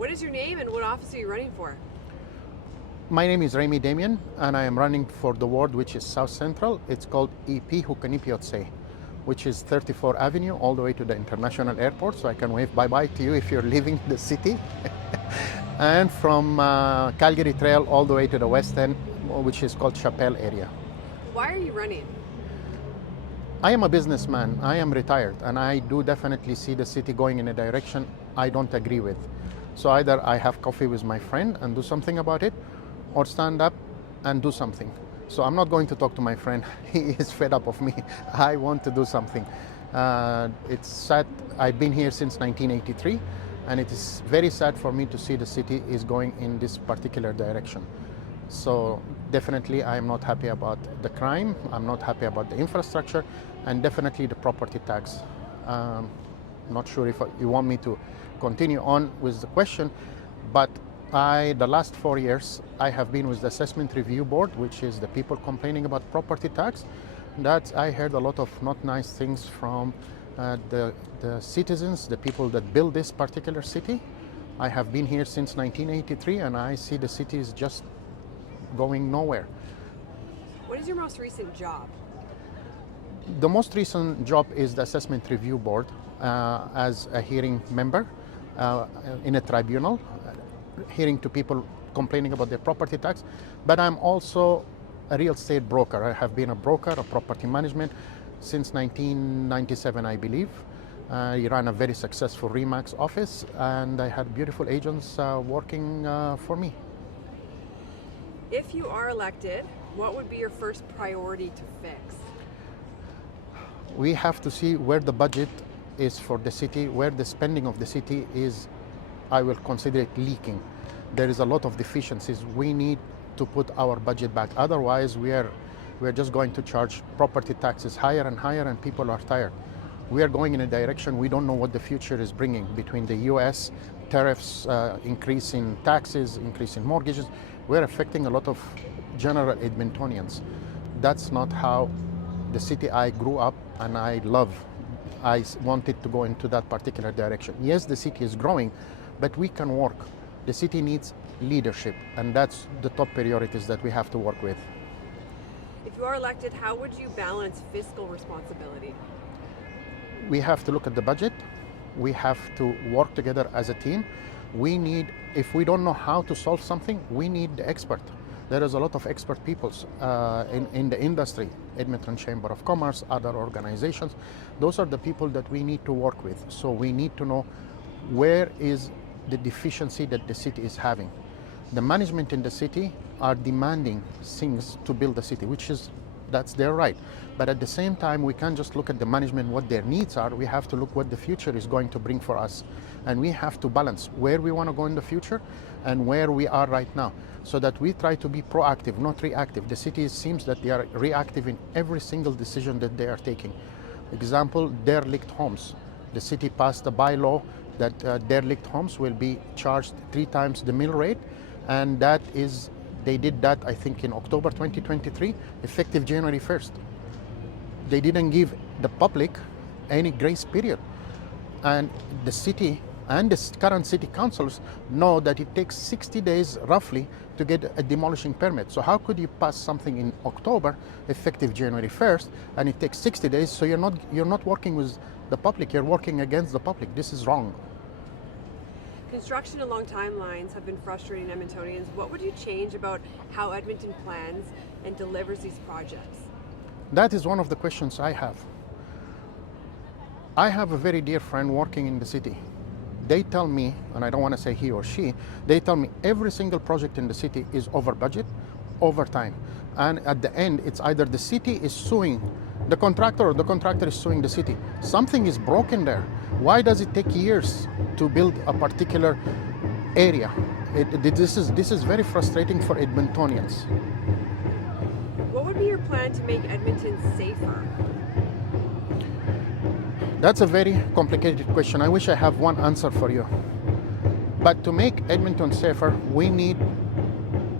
What is your name and what office are you running for? My name is Ramey DEMIAN, and I am running for the ward which is South Central. It's called E-pee-koo-kanipiaohtsi, which is 34th Avenue all the way to the International Airport, so I can wave bye-bye to you if you're leaving the city. And from Calgary Trail all the way to the west end, which is called Chapelle area. Why are you running? I am a businessman, I am retired, and I do definitely see the city going in a direction I don't agree with. So either I have coffee with my friend and do something about it, or stand up and do something. So I'm not going to talk to my friend. He is fed up of me. I want to do something. It's sad. I've been here since 1983, and it is very sad for me to see the city is going in this particular direction. So definitely I am not happy about the crime, I'm not happy about the infrastructure, and definitely the property tax. Not sure if you want me to continue on with the question, but the last 4 years, I have been with the Assessment Review Board, which is the people complaining about property tax. That I heard a lot of not nice things from the citizens, the people that build this particular city. I have been here since 1983, and I see the city is just going nowhere. What is your most recent job? The most recent job is the Assessment Review Board as a hearing member in a tribunal, hearing to people complaining about their property tax. But I'm also a real estate broker. I have been a broker of property management since 1997, I believe. I ran a very successful RE/MAX office, and I had beautiful agents working for me. If you are elected, what would be your first priority to fix? We have to see where the budget is for the city, where the spending of the city is. I will consider it leaking. There is a lot of deficiencies. We need to put our budget back. Otherwise, we're just going to charge property taxes higher and higher, and people are tired. We are going in a direction we don't know what the future is bringing between the US tariffs, increase in taxes, increase in mortgages. We're affecting a lot of general Edmontonians. That's not how the city I grew up and I love. I wanted to go into that particular direction. Yes, the city is growing, but we can work. The city needs leadership, and that's the top priorities that we have to work with. If you are elected, how would you balance fiscal responsibility? We have to look at the budget. We have to work together as a team. If we don't know how to solve something, we need the expert. There is a lot of expert peoples in the industry, Edmonton Chamber of Commerce, other organizations. Those are the people that we need to work with. So we need to know where is the deficiency that the city is having. The management in the city are demanding things to build the city, that's their right. But at the same time, we can't just look at the management, what their needs are. We have to look what the future is going to bring for us. And we have to balance where we want to go in the future and where we are right now, so that we try to be proactive, not reactive. The city seems that they are reactive in every single decision that they are taking. Example, derelict homes. The city passed a bylaw that derelict homes will be charged 3 times the mill rate, and they did that, I think, in October 2023, effective January 1st. They didn't give the public any grace period. And the city and the current city councils know that it takes 60 days roughly to get a demolishing permit. So how could you pass something in October, effective January 1st, and it takes 60 days, so you're not working with the public, you're working against the public. This is wrong. Construction along timelines have been frustrating Edmontonians. What would you change about how Edmonton plans and delivers these projects? That is one of the questions I have. I have a very dear friend working in the city. They tell me, and I don't want to say he or she, they tell me every single project in the city is over budget, over time. And at the end, it's either the city is suing the contractor or the contractor is suing the city. Something is broken there. Why does it take years to build a particular area? This is very frustrating for Edmontonians. What would be your plan to make Edmonton safer? That's a very complicated question. I wish I have one answer for you. But to make Edmonton safer, we need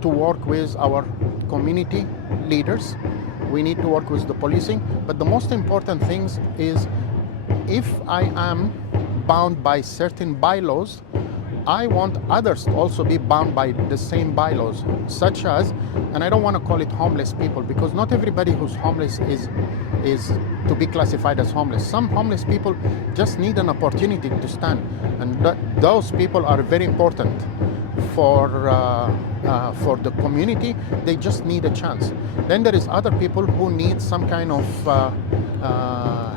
to work with our community leaders. We need to work with the policing. But the most important thing is, if I am bound by certain bylaws, I want others to also be bound by the same bylaws, such as, and I don't want to call it homeless people, because not everybody who's homeless is to be classified as homeless. Some homeless people just need an opportunity to stand, and those people are very important for the community. They just need a chance. Then there is other people who need some kind of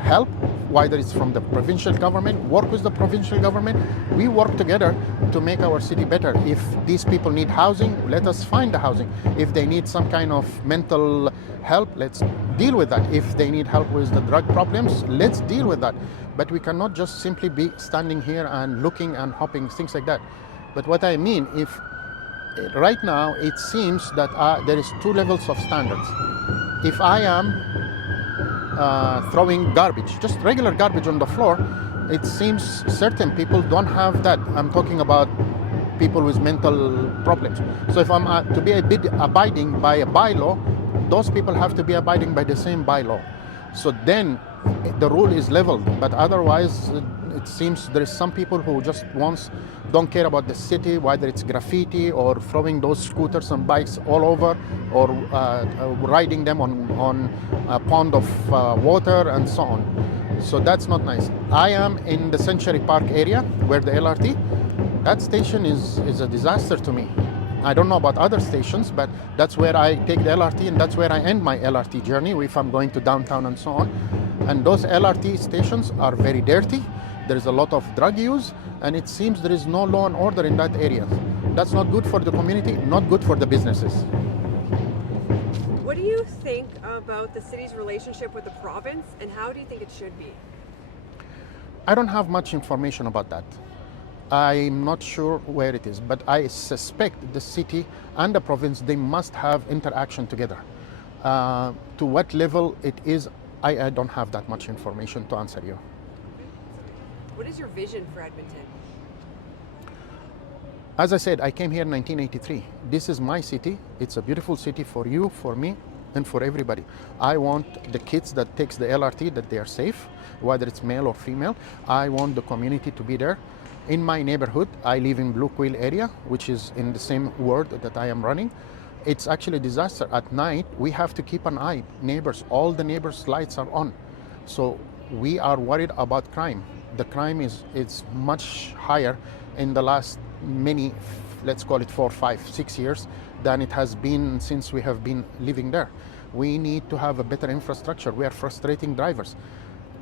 help, whether it's from the provincial government. Work with the provincial government. We work together to make our city better. If these people need housing, let us find the housing. If they need some kind of mental help, let's deal with that. If they need help with the drug problems, let's deal with that. But we cannot just simply be standing here and looking and hopping, things like that. But what I mean, if right now it seems that there is two levels of standards. If I am throwing garbage, just regular garbage on the floor, it seems certain people don't have that. I'm talking about people with mental problems. So if I'm to be abiding by a bylaw, those people have to be abiding by the same bylaw. So then the rule is leveled, but otherwise it seems there is some people who just don't care about the city, whether it's graffiti or throwing those scooters and bikes all over, or riding them on a pond of water and so on. So that's not nice. I am in the Century Park area where the LRT, that station is a disaster to me. I don't know about other stations, but that's where I take the LRT, and that's where I end my LRT journey if I'm going to downtown and so on. And those LRT stations are very dirty. There is a lot of drug use, and it seems there is no law and order in that area. That's not good for the community, not good for the businesses. What do you think about the city's relationship with the province, and how do you think it should be? I don't have much information about that. I'm not sure where it is, but I suspect the city and the province, they must have interaction together. To what level it is, I don't have that much information to answer you. What is your vision for Edmonton? As I said, I came here in 1983. This is my city. It's a beautiful city for you, for me, and for everybody. I want the kids that takes the LRT, that they are safe, whether it's male or female. I want the community to be there. In my neighborhood, I live in Blue Quill area, which is in the same ward that I am running. It's actually a disaster. At night, we have to keep an eye. Neighbors, all the neighbors' lights are on. So we are worried about crime. The crime is much higher in the last many, let's call it 4, 5, 6 years, than it has been since we have been living there. We need to have a better infrastructure. We are frustrating drivers.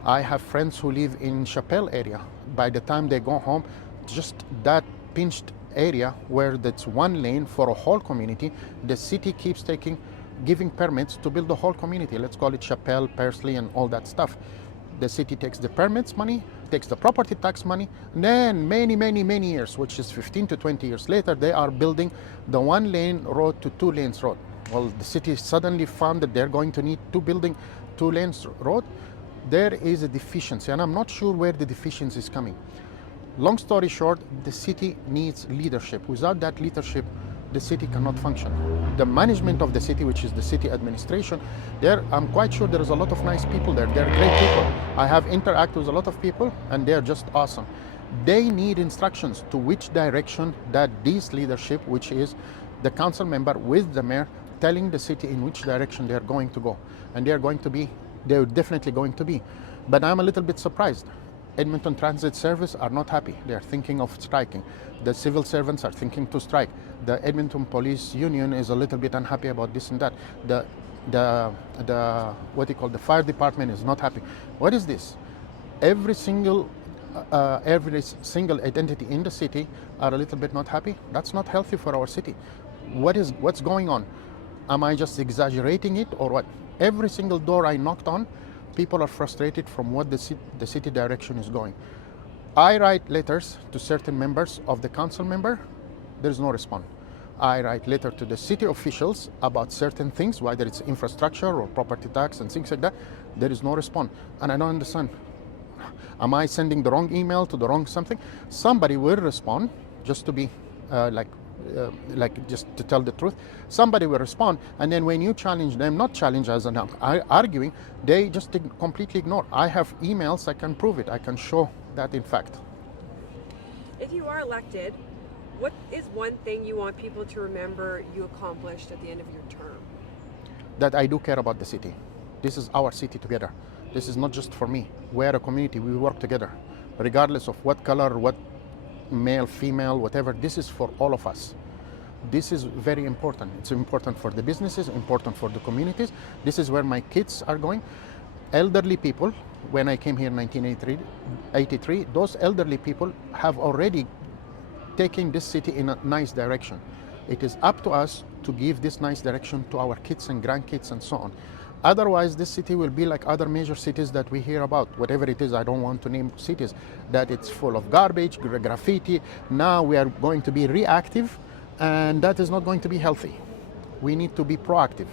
I have friends who live in Chappelle area. By the time they go home, just that pinched area where that's one lane for a whole community, the city keeps giving permits to build the whole community. Let's call it Chappelle, Persley, and all that stuff. The city takes the permits money, takes the property tax money, and then many years, which is 15 to 20 years later, they are building the 1-lane road to 2 lanes road. Well, the city suddenly found that they're going to need to building 2 lanes road. There is a deficiency, and I'm not sure where the deficiency is coming. Long story short, the city needs leadership. Without that leadership, the city cannot function. The management of the city, which is the city administration, I'm quite sure there is a lot of nice people there. They're great people. I have interacted with a lot of people, and they're just awesome. They need instructions to which direction that this leadership, which is the council member with the mayor, telling the city in which direction they're going to go. And they're definitely going to be. But I'm a little bit surprised. Edmonton Transit Service are not happy. They're thinking of striking. The civil servants are thinking to strike. The Edmonton Police Union is a little bit unhappy about this and that. The fire department is not happy. What is this? Every single identity in the city are a little bit not happy. That's not healthy for our city. What's going on? Am I just exaggerating it, or what? Every single door I knocked on, people are frustrated from what the city direction is going. I write letters to certain members of the council member, there's no response. I write letter to the city officials about certain things, whether it's infrastructure or property tax and things like that, there is no response. And I don't understand. Am I sending the wrong email to the wrong something? Somebody will respond, just to be just to tell the truth. Somebody will respond, and then when you challenge them, not challenge as an arguing, they just completely ignore. I have emails, I can prove it, I can show that in fact. If you are elected, What is one thing you want people to remember you accomplished at the end of your term? That I do care about the city. This is our city together. This is not just for me. We are a community, we work together. Regardless of what color, what male, female, whatever, this is for all of us. This is very important. It's important for the businesses, important for the communities. This is where my kids are going. Elderly people, when I came here in 1983, those elderly people have already taken this city in a nice direction. It is up to us to give this nice direction to our kids and grandkids and so on. Otherwise, this city will be like other major cities that we hear about, whatever it is. I don't want to name cities, that it's full of garbage, graffiti. Now we are going to be reactive, and that is not going to be healthy. We need to be proactive.